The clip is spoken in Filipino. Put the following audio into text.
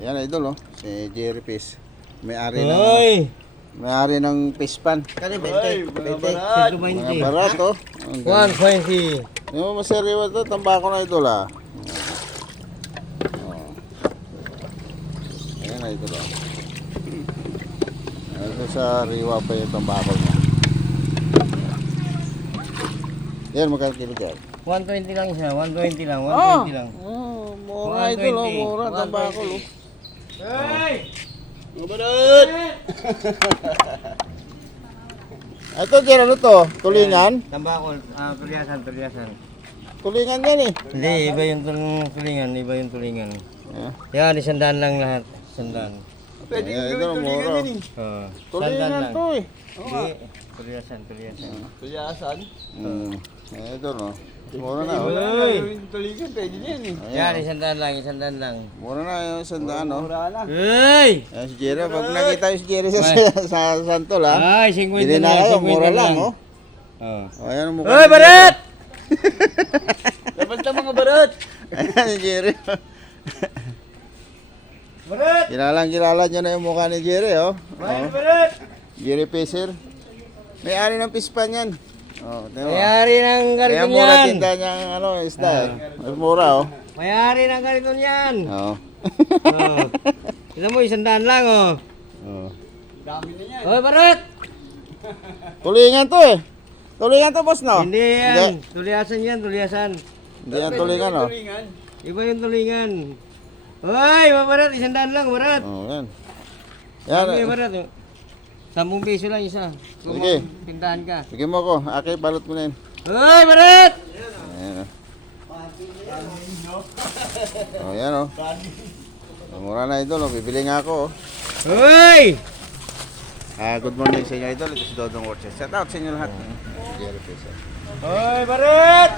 Yan idol oh. Si Jerry Fish. May-ari Hoy! may-ari ng fish pan. Kani 20. 120. Mga barat oh. 120. Yung masariwa to, tambako na idol ah. Oh. Ayan na idol oh. Ito sa riwa pa yung tambako niya. Yan, magkano kilo dyan? 120 lang siya. 120 lang. 120 lang. Oh, mura idol oh. 120. Mura, tambako oh. Hey! Mga barat! Ito dyan, ano to? Tulingan? Tambakol. Tuliasan. Tulingan yan eh. Hindi, iba yung tulingan. Iba yung tulingan. Ah. Yan, 100 lang lahat. 100. Pwede Ayan, gawin ito, mura. tulingan yan eh. Oh, 100 Tulingan lang. to eh. Hindi, tuliasan. Tuyasan. Ito no. Mura na oh. Hoy! Gawin tulingan, pwede yan eh. Yan, Ayan, 100 lang. mura na yung sandaan no. Mura na. Hey! Ayan si Jerry, pag nakita yung si Jerry sa Santol ha. Ay, 50 Hindi na lang. kayo, 50 mura lang oh. Oh. O, ayan ang mukha. Hoy, Barat! Dapat na mga barat. Ayan si Jerry. Barat! Kilala nyo na yung mukha ni Jerry oh. Hoy, Oh. Barat! Jerry Fisher. May-ari ng fish pan yan. Oh, tingnan mo. Mayari ng Kaya kariton mura yan. tinda niya ang ano, isda eh. Mas mura oh. Mayari ng kariton yan. Oo. Oh. Tignan mo, 100 lang oh. Oh. Dami na yan. Hoy, Barat! Tulingan to eh. Tulingan to boss no? Hindi yan. Tuliasan yan, tuliasan. Hindi yan tulingan oh. Tulingan. Iba yung tulingan. Hoy, Barat, 100 lang, Barat. Oh, yan. Yan. Sabi, Barat. 10 piso lang isa. Kung Sige. pintahan ka. Bigyan mo ako. Aki, balot mo na yun. Hoy, Barat! Ayan oh. Oh, yan oh. Mura na idol oh. Bibili nga ako oh. Hoy! Good morning sa inyo idol. Ito si Dodong Orchard. Shout out sa inyo lahat. Jerry Fisher. Hoy, Barat!